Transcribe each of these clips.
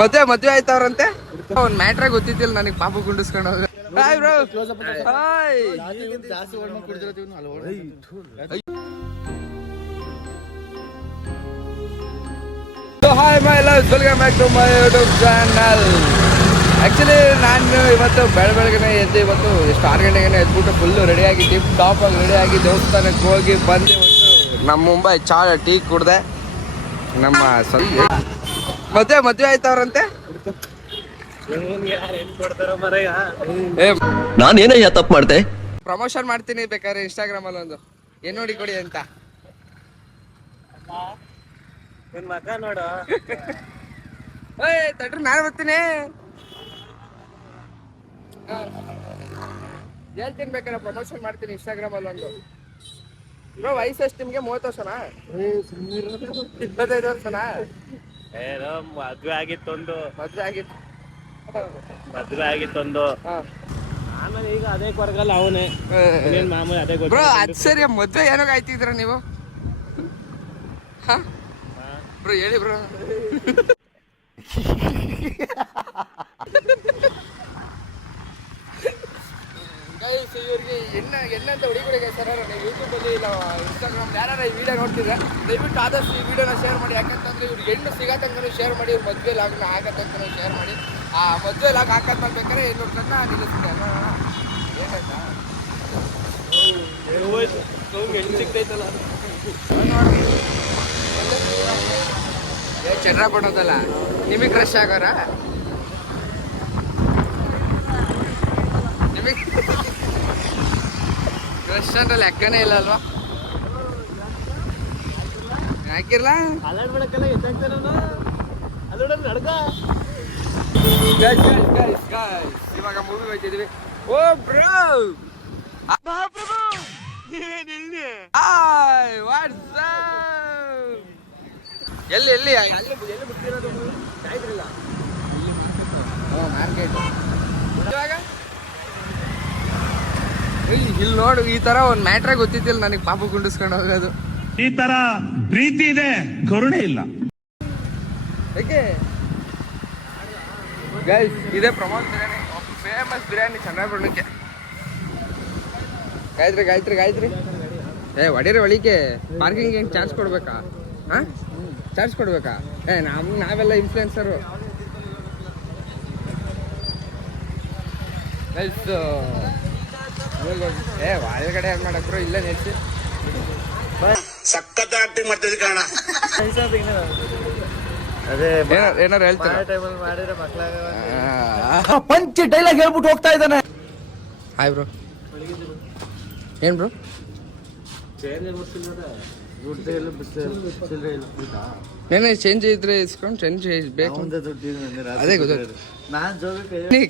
ಮದ್ವೆ ಆಯ್ತವ್ರಂತೆ. ಒಂದ್ ಮ್ಯಾಟ್ರ ಗೊತ್ತಿದ್ದಿಲ್ಲ ನನಗೆ, ಪಾಪ ಗುಂಡಿಸ್ಕೊಂಡು ಹೋಗ. Hi bro. Hi. Hi my love, welcome back to my YouTube channel. Actually ನಾನು ಇವತ್ತು ಬೆಳಗ್ಗೆನೇ ಎದ್ದು, ಇವತ್ತು ಎಷ್ಟು 6 ಗಂಟೆಗೆ ಎದ್ಬಿಟ್ಟು ಫುಲ್ಲು ರೆಡಿಯಾಗಿ ಟಿಪ್ ಟಾಪಾಗಿ ರೆಡಿಯಾಗಿ ದೇವಸ್ಥಾನಕ್ಕೆ ಹೋಗಿ ಬಂದು ನಮ್ಮ ಮುಂಬೈ ಟೀ ಕುಡ್ದೆ. ನಮ್ಮ ಮದ್ವೆ ಆಯ್ತವ್ರಂತೆ. ನಾನೇನಯ್ಯ ತಪ್ಪು ಮಾಡ್ದೆ? ಪ್ರಮೋಷನ್ ಮಾಡ್ತೀನಿ ಬೇಕಾದ್ರೆ ಇನ್ಸ್ಟಾಗ್ರಾಮ್ ಅಲ್ಲಿ ಒಂದು ಏನ್ ನೋಡಿ ಕೊಡಿ ಅಂತ. ನೋಡು ತಟ್ರಿ, ನಾನು ಬರ್ತೀನಿ. ಹೇಳ್ತೀನಿ ಬೇಕಾದ್ರೆ ಪ್ರಮೋಷನ್ ಮಾಡ್ತೀನಿ ಇನ್ಸ್ಟಾಗ್ರಾಮ್ ಅಲ್ಲಿ ಒಂದು. ಬ್ರೋ ವಯಸ್ಸು ಎಷ್ಟು ನಿಮ್ಗೆ? 30 ವರ್ಷನಾ? 25 ವರ್ಷನಾ? ಮದ್ವೆ ಆಗಿತ್ತೊಂದು ಆಮೇಲೆ ಈಗ ಅದೇ ಕೊರಗಲ್ಲ ಅವನೇ ಮಾಮೂಲಿ ಅದೇ ಬ್ರೋ. ಅದ್ ಸರಿ, ಮದ್ವೆ ಏನೋ ಆಯ್ತಿದ್ರ ನೀವು? ಬ್ರೋ ಹೇಳಿ ಬ್ರೋ. ಇವ್ರಿಗೆ ಎಣ್ಣಂತ ಹುಡುಗಿಗಳಿಗೆ ಸರ್, ನೀವು ಯೂಟ್ಯೂಬಲ್ಲಿ ಇಲ್ಲ ಇನ್ಸ್ಟಾಗ್ರಾಮ್ ಯಾರು ಈ ವಿಡಿಯೋ ನೋಡ್ತಿದ್ರೆ ದಯವಿಟ್ಟು ಆದಷ್ಟು ಈ ವಿಡಿಯೋನ ಶೇರ್ ಮಾಡಿ. ಯಾಕಂತಂದ್ರೆ ಇವ್ರಿಗೆ ಹೆಣ್ಣು ಸಿಗತ್ತಂಕನೂ ಶೇರ್ ಮಾಡಿ, ಇವ್ರ ಮದುವೆ ಲಾಗ್ನ ಆಗತ್ತಂಕನೂ ಶೇರ್ ಮಾಡಿ. ಆ ಮದುವೆ ಲಾಗ್ ಹಾಕತ್ ಬೇಕಾದ್ರೆ ಇನ್ನೊಂದು ಕನ್ನ ನಿಲ್ಲಿಸ್ತೀನಿ. ಹೆಣ್ಣು ಸಿಗ್ತೈತಲ್ಲ, ಚಂದ್ರ ಕೊಡೋದಲ್ಲ. ನಿಮಗೆ ಕ್ರಶ್ ಆಗೋರ? ನಿಮಗೆ ಕ್ರಶ್ ಅಂದ್ರೆ ಲೆಕ್ಕನೇ ಇಲ್ಲ ಅಲ್ವಾ? ಹಾಕಿರ್ಲ ಇವಾಗ ಮೂವಿ ಹೋಗ್ತಿದ್ವಿ. ಓ ಬ್ರೋ, ಎಲ್ಲಿ ಬಿಟ್ಟಿರೋದು ಮಾರ್ಕೆಟ್. ಇವಾಗ ಇಲ್ಲಿ ನೋಡು, ಈ ತರ ಒಂದ್ ಮ್ಯಾಟ್ರ ಗೊತ್ತಿದ್ದಿಲ್ಲ ನನಗೆ, ಪಾಪ ಗುಂಡಿಸ್ಕೊಂಡು ಹೋಗೋದು. ಈ ತರ ಪ್ರೀತಿ ಇದೆ, ಕರುಣೆ ಇಲ್ಲ. ಯಾಕೆ ಗೈಸ್, ಇದೇ ಪ್ರಮೋದ್ ಬಿರಿಯಾನಿ, ಫೇಮಸ್ ಬಿರಿಯಾನಿ ಚನ್ನಪಟ್ಟಣಕ್ಕೆ. ಗಾಯತ್ರಿ ಹೊಡೀರಿ ಒಳಿಕೆ. ಪಾರ್ಕಿಂಗ್ ಏನು ಚಾರ್ಜ್ ಕೊಡ್ಬೇಕಾ? ಚಾರ್ಜ್ ಕೊಡ್ಬೇಕಾ? ನಾವೆಲ್ಲ ಇನ್ಫ್ಲುಯೆನ್ಸರು. ಗೈಸ್ ಒಳಗಡೆ ಏನ್ ಮಾಡಕ್ ಬ್ರೋ? ಇಲ್ಲೇ ನೆಚ್ಚಿ ಸಖತ್ ಆಕ್ಟಿಂಗ್ ಮಾಡ್ತಿದ್ದೆ ಕಾರಣ. ಏನಾರು ಹೇಳ್ತೀರಾ? ಪಂಚ್ ಡೈಲಾಗ್ ಹೇಳ್ಬಿಟ್ಟು ಹೋಗ್ತಾ ಇದ್ದಾನೆ. Hi bro. ಏನ್ ಬ್ರೋ? ಏನೇ ಚೇಂಜ್ ಇದ್ರೆ ಇಸ್ಕೊಂಡು ಚೇಂಜ್ ಬೇಕು. ಅದೇ ಗೊತ್ತಾಯ್ತು.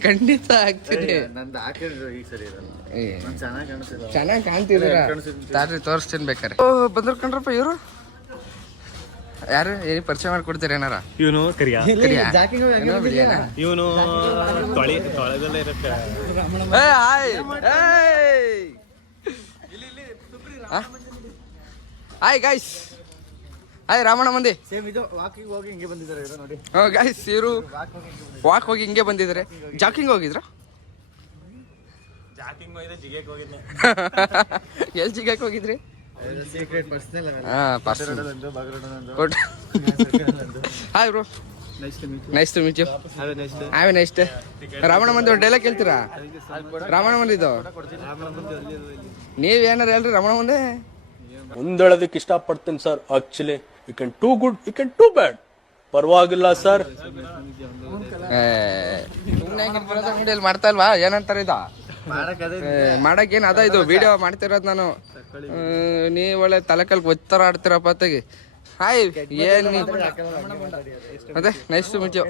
ಖಂಡಿತ ಆಗ್ತೀನಿ. ಚೆನ್ನಾಗಿ ಕಾಣ್ತಿದ್ರ, ತೋರಿಸ್ತೀನಿ ಬೇಕಾರೆ. ಬಂದ್ರು ಕಣ್ರಪ್ಪ ಇವರು ಯಾರು? ಏನಿ ಪರಿಚಯ ಮಾಡ್ಕೊಡ್ತೀರ ಏನಾರ? ಇವನು ಕರಿಯ, ಇವನು ಹಾಯ್ ಗೈಸ್. ಹಾಯ್ ರಾಮಣ್ಣ ಮಂದಿ. ಗೈಸ್ ಇವರು ವಾಕ್ ಹೋಗಿ ಹಿಂಗೆ ಬಂದಿದ್ದಾರೆ. ಜಾಕಿಂಗ್ ಹೋಗಿದ್ರ? ಎಲ್ಲಿ ಜಿಗಕ್ಕೆ ಹೋಗಿದ್ರಿ? Hi bro, nice to meet you. Have a nice day. Ramanna ಮಂದಿ ಒಂದು ಡೈಲಾಗ್ ಹೇಳ್ತೀರಾ? ರಾಮಣ್ಣ ಮಂದಿದು ನೀವೇನಾರು ಹೇಳ್ರಿ ರಾಮಣ್ಣ ಮಂದಿ. ಮುಂದೇಳೋದಕ್ಕೆ ಇಷ್ಟಪಡ್ತೀನಿ sir. Actually you can too good, you can too bad. ಪರವಾಗಿಲ್ಲ ಸರ್. ಸುಮ್ಮನೆ ಮಾಡ್ತಾ ಇಲ್ವಾ? ಏನಂತಾರೆ ಇದ ಮಾಡಕ್ ಏನ್ ಅದ? ಇದು ವಿಡಿಯೋ ಮಾಡ್ತಿರೋದು ನಾನು. ನೀವ್ ಒಳ್ಳೆ ತಲೆಕಲ್ ಒತ್ತರ ಆಡ್ತೀರಪ್ಪ ತೆಗಿ. ಹಾಯ್, ಏನ್ ಮತ್ತೆ nice to meet you.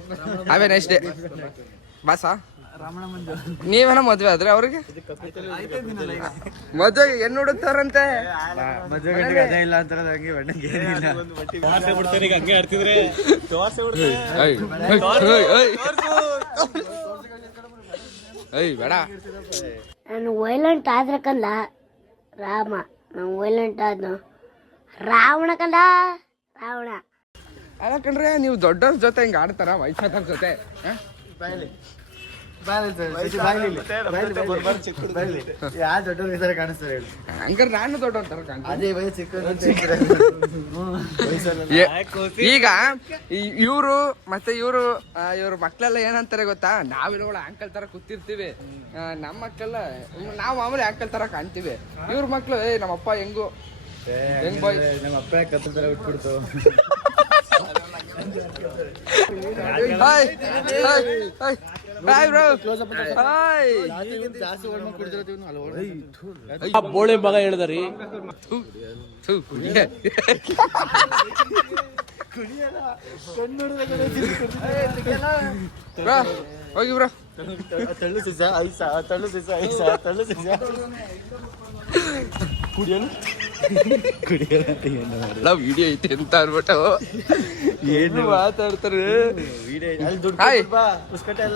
Have a nice day. ಬಾಸಾ ನೀವೇನ ಮದ್ವೆ ಆದ್ರೆ ಅವ್ರಿಗೆ ಮದ್ವೆಗೆ ಹೆಣ್ಣು ಹುಡುಕ್ತಾರಂತೆ. ಬೇಡ, ನಾನು ವೈಲೆಂಟ್ ಆದ್ರೆ ಕಂದ ರಾಮ, ನಾನು ವೈಲೆಂಟ್ ಆದ್ನು ರಾವಣ ಕಂದ ರಾವಣ. ಯಾಕಂದ್ರೆ ನೀವು ದೊಡ್ಡವ್ರ ಜೊತೆ ಹಿಂಗೆ ಆಡ್ತಾರ ವಯಸ್ಸಾದವ್ರ ಜೊತೆ ಯಾರು ದೊಡ್ಡವ್ರು ಈ ತರ ಕಾಣಿಸ್ತಾರೆ ಹೇಳಿ. ಹಂಗಾರೆ ನಾನು ದೊಡ್ಡವ್ರ ತರ ಕಾಣ್ತೀನಿ. ಅದೇ ವಯಸ್ಸು ಈಗ ಇವರು ಮತ್ತೆ ಇವ್ರ ಮಕ್ಳೆಲ್ಲ ಏನಂತಾರೆ ಗೊತ್ತಾ, ನಾವಿರೋ ಅಂಕಲ್ ತರ ಕೂತಿರ್ತೀವಿ, ನಮ್ಮ ಮಕ್ಕಳೆಲ್ಲ ನಾವು ಮಾಮೂಲಿ ಅಂಕಲ್ ತರ ಕಾಣ್ತೀವಿ. ಇವ್ರ ಮಕ್ಳು ನಮ್ಮಪ್ಪ ಹೆಂಗ್ ಬಾಯ್ ನಮ್ಮ ಅಪ್ಪ ಕತ್ತಲ್ ತರ ಬಿಟ್ಬಿಡ್ತು. ಬೋಳೆ ಮಗ ಹೇಳಿದ್ರಿ ಹೋಗಿ ಬ್ರೋ. ತಳ್ಳು ಸಿಸ ಐಸ ತಳ್ಳು ಸಿಸ ಐಸ ತಳ್ಳು ಸಿಸ ಕುಡಿಯಲು ವಿಡಿಯೋ ಐತೆ ಅಂತ ಅನ್ಬಿಟ್ಟು ಏನು ಮಾತಾಡ್ತಾರೆ.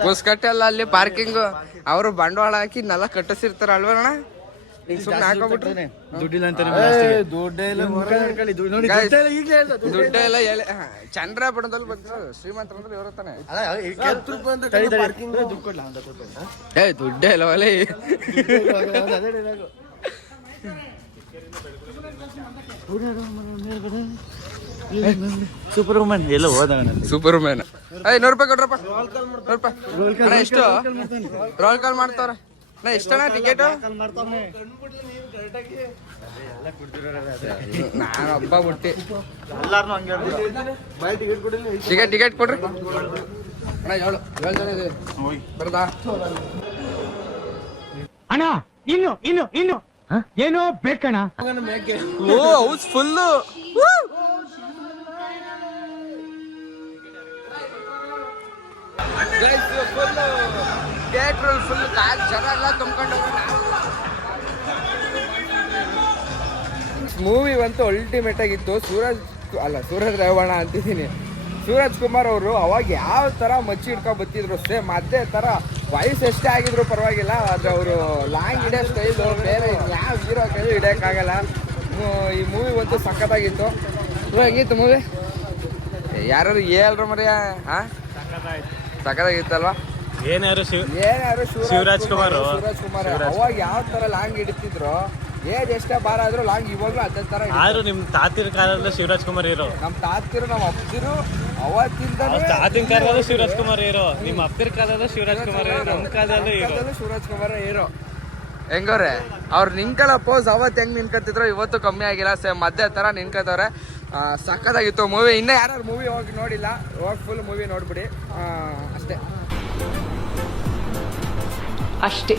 ಪುಸ್ಕಟ್ಟೆ ಅಲ್ಲ ಅಲ್ಲಿ ಪಾರ್ಕಿಂಗ್, ಅವರು ಬಂಡವಾಳ ಹಾಕಿ ನೆಲ ಕಟ್ಟಿಸಿರ್ತಾರ ಅಲ್ವಣ್ಣ, ಈಗ ಸುಮ್ಮನೆ ಹಾಕೊಂಡ್ಬಿಟ್ರೆ ದುಡ್ಡಿಲ್ಲ ಅಂತ ದುಡ್ಡ ಎಲ್ಲ ಚಂದ್ರ ಬಣ್ಣದಲ್ಲಿ ಬಂದ್ರು ಶ್ರೀಮಂತರ ಅಂದ್ರೆ ಇವ್ರ ತಾನೆ. ದುಡ್ಡೇ ಇಲ್ಲವಲ್ಲ. ಸೂಪರ್ ವುಮನ್ ಎಲ್ಲ ಹೋದಾಗ ಸೂಪರ್ ಮ್ಯಾನ್. 100 ರೂಪಾಯಿ ಕೊಡ್ರಪ್ಪ. 100 ರೂಪಾಯಿ ಅಣ್ಣ. ಎಷ್ಟು ರೋಲ್ ಕಾಲ್ ಮಾಡ್ತಾವ್ರ ಅಣ್ಣ? ಎಷ್ಟಣ್ಣ ಟಿಕೆಟ್? ನಾನು ಹಬ್ಬ ಬಿಟ್ಟಿ ಟಿಕೆಟ್ ಕೊಡ್ರಿ ಅಣ್ಣ. 7 ಜನ ಇದೆ ಬರ್ದಾ ಅಣ್ಣ? ಇನ್ನು ಏನೋ ಬೇಕಣ್ಣ? ಓ ಹೌಸ್ ಫುಲ್ಲು. ಥಿಯೇಟ್ರ್ ಫುಲ್ ಜನ ಎಲ್ಲ ತುಂಬ್ಕೊಂಡು ಮೂವಿ ಅಂತೂ ಅಲ್ಟಿಮೇಟ್ ಆಗಿತ್ತು. ಸೂರಜ್ ರೇವಣ್ಣ ಅಂತಿದ್ದೀನಿ, ಸೂರಜ್ ಕುಮಾರ್ ಅವರು ಅವಾಗ ಯಾವ ಥರ ಮಚ್ಚಿ ಹಿಡ್ಕೊಂಡು ಬತ್ತಿದ್ರು ಸೇಮ್ ಅದೇ ಥರ. ವಯಸ್ಸು ಎಷ್ಟೇ ಆಗಿದ್ರು ಪರವಾಗಿಲ್ಲ, ಆದರೆ ಅವರು ಲಾಂಗ್ ಹಿಡಿಯೋ ಸ್ಟೈಲು ಬೇರೆ ಯಾವ ಹೀರೋ ಕೈಲಿ ಹಿಡಿಯೋಕ್ಕಾಗಲ್ಲ. ಈ ಮೂವಿ ಅಂತೂ ಸಖತ್ತಾಗಿತ್ತು. ಹೆಂಗಿತ್ತು ಮೂವಿ? ಯಾರು ಹೇಳ್ರ ಮರ್ಯಾ? ಹಾಂ ಸಖತ್ತಾಗಿತ್ತಲ್ವಾ? ಏನಾರು ಶಿವರಾಜ್ ಕುಮಾರ್ ಅವಾಗ ಯಾವ ತರ ಲಾಂಗ್ ಹಿಡಿತಿದ್ರು, ಏಜ್ ಎಷ್ಟೇ ಬಾರ ಆದ್ರೂ ಲಾಂಗ್ ಇವಾಗ್ಲೂ ಅದೇ ತರ. ಆದ್ರೂ ನಿಮ್ ತಾತಿರ ಕಾಲದಲ್ಲಿ ಶಿವರಾಜ್ ಕುಮಾರ್ ಹೀರೋ, ನಮ್ ತಾತಿರು ನಮ್ಮ ಅಪ್ತಿರು ಅವತ್ತಿಂದ ತಾತಿನ ಕಾಲದಲ್ಲಿ ಶಿವರಾಜ್ ಕುಮಾರ್ ಹೀರೋ, ನಿಮ್ಮ ಅಪ್ತಿರ ಕಾಲದಲ್ಲಿ ಶಿವರಾಜ್ ಕುಮಾರ್ ಹೀರೋ, ನಮ್ಮ ಕಾಲದಲ್ಲಿ ಶಿವರಾಜ್ ಕುಮಾರ್ ಹೀರೋ. ಹೆಂಗವ್ರೆ ಅವ್ರು ನಿಂಕಲ್ಲ ಪೋಸ್ ಅವತ್ತು ಹೆಂಗ್ ನಿನ್ಕತ್ತಿದ್ರು ಇವತ್ತು ಕಮ್ಮಿ ಆಗಿಲ್ಲ, ಸೇಮ್ ಮಧ್ಯ ತರ ನಿನ್ಕತ್ತವ್ರೆ. ಸಕ್ಕತ್ತಾಗಿತ್ತು ಮೂವಿ. ಇನ್ನೂ ಯಾರು ಮೂವಿ ಹೋಗಿ ನೋಡಿಲ್ಲ, ಹೋಗಿ ಫುಲ್ ಮೂವಿ ನೋಡ್ಬಿಡಿ ಅಷ್ಟೇ.